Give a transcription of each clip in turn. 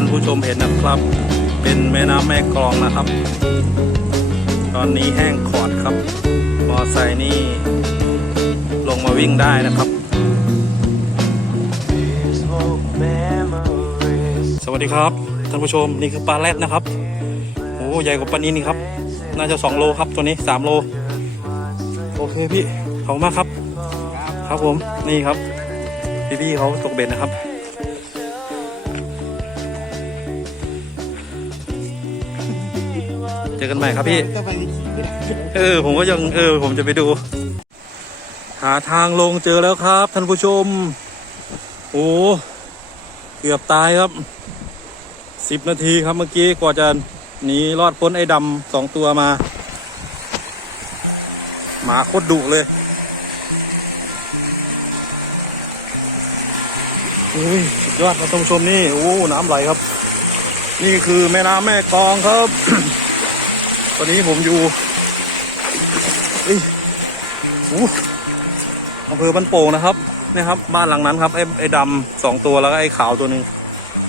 ท่านผู้ชมเห็นนะครับ เป็นแม่น้ำแม่กลองนะครับ ตอนนี้แห้งขอดครับ มอไซค์นี่ลงมาวิ่งได้นะครับ สวัสดีครับท่านผู้ชมนี่คือปลาแรดนะครับโอ้ใหญ่กว่าปลานี้นี่ครับ น่าจะ 2 โลครับตัวนี้ 3 โล โอเคพี่ขอบคุณมากครับ ครับผมนี่ครับพี่ๆเขาตกเบ็ดนะครับ เจอกันใหม่ครับพี่ ก็ไปขี่ไม่ได้เออ ผมก็ยังเออ ผมจะไปดู หาทางลงเจอแล้วครับ ท่านผู้ชม โอ้เกือบตายครับสิบนาทีครับเมื่อกี้กว่าจะหนีรอดพ้นไอ้ดำสองตัวมา หมาโคตรดุเลยอุ้ยสุดยอดครับท่านผู้ชมนี่โอ้น้ำไหลครับ นี่คือแม่น้ำแม่กลองครับ ตอนนี้ผมอยู่เอ้ยโอ้อำเภอบ้านโป่งนะครับนี่ครับ บ้านหลังนั้นครับไอ้ไอ้ดำสองตัวแล้วก็ไอ้ขาวตัวหนึ่ง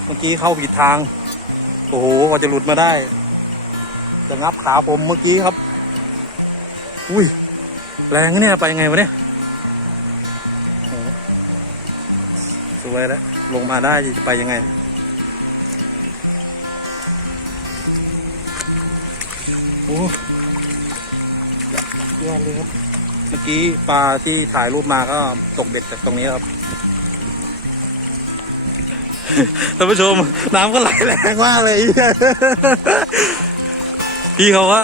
เมื่อกี้เข้าผิดทาง โอ้โหกว่าจะหลุดมาได้ จะงับขาผมเมื่อกี้ครับ อุ้ย แรงนะเนี่ยไปยังไงวะเนี่ยสวยแล้วลงมาได้จะไปยังไง โอ้ยอดเลยครับ เมื่อกี้ปลาที่ถ่ายรูปมาก็ตกเบ็ดจากตรงนี้ครับท่านผู้ชม น้ำก็ไหลแรงมากเลย พี่เขาว่า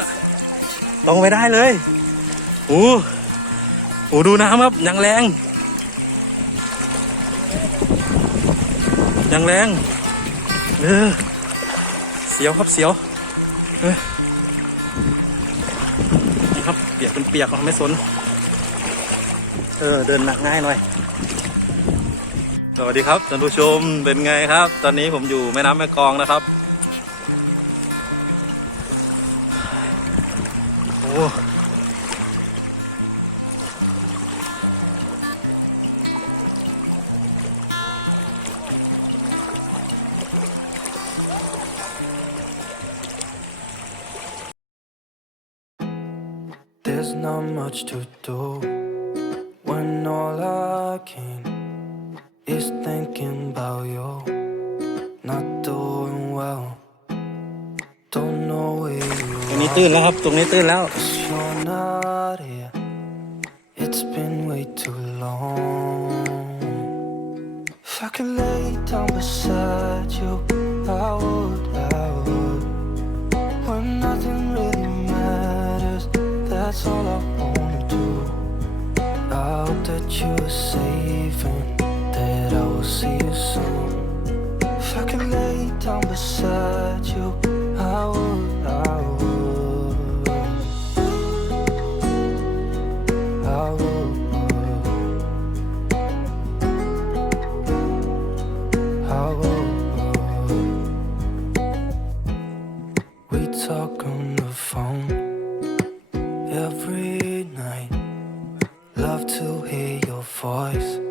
ตรงไปได้เลยโอ้โหดูน้ำครับ ยังแรง ยังแรงเออเสียวครับเสียวเออนี่ ครับเปียกเป็นเปียกไม่สน เออเดินหนักง่ายหน่อย สวัสดีครับท่านผู้ชมเป็นไงครับ ตอนนี้ผมอยู่แม่น้ำแม่กองนะครับโอ้ There's not much to do when all I can is thinking about you. Not doing well, don't know where ตรงนี้ you ตื้น are. แล้วครับ ตรงนี้ตื้นแล้ว Cause you're not here. It's been way too long. If I could lay down beside you, See you soon. If I could lay down beside you, I would, I would. I would. I would. We talk on the phone every night. Love to hear your voice.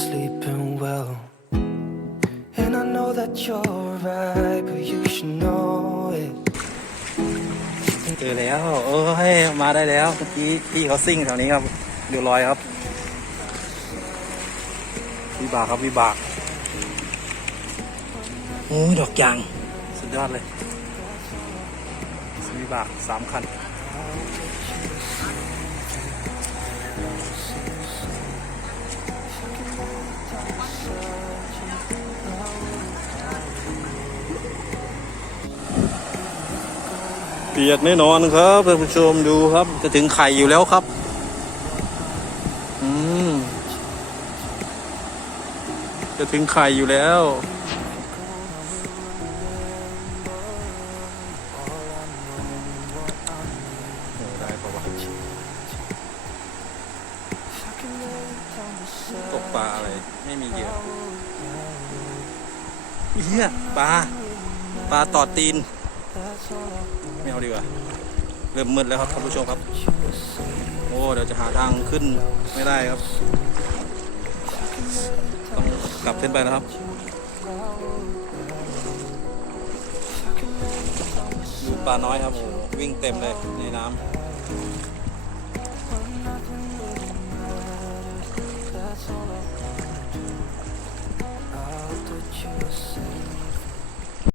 Sleeping well. And I know that you're right, but you should know it. เจอแล้วเออให้มาได้แล้วเมื่อกี้พี่เขาซิ่งแถวนี้ครับดี๋ยวลอยครับ วิบากครับวิบากโอ้ยดอกยางสุดยอดเลยวิบากสามคัน ปียกแน่นอนครับท่านผู้ชมดูครับ จะถึงไข่อยู่แล้วครับ อืม จะถึงไข่อยู่แล้วโอ้ได้ปะวะตกปลาอะไร ไม่มีเหยื่อเหี้ยปลา ปลาตอดตีน ไม่เอาดีกว่า เริ่มมืดแล้วครับท่านผู้ชมครับ โอ้เดี๋ยวจะหาทางขึ้นไม่ได้ครับ ต้องกลับเส้นไปนะครับปลาน้อยครับโอ้วิ่งเต็มเลยในน้ำ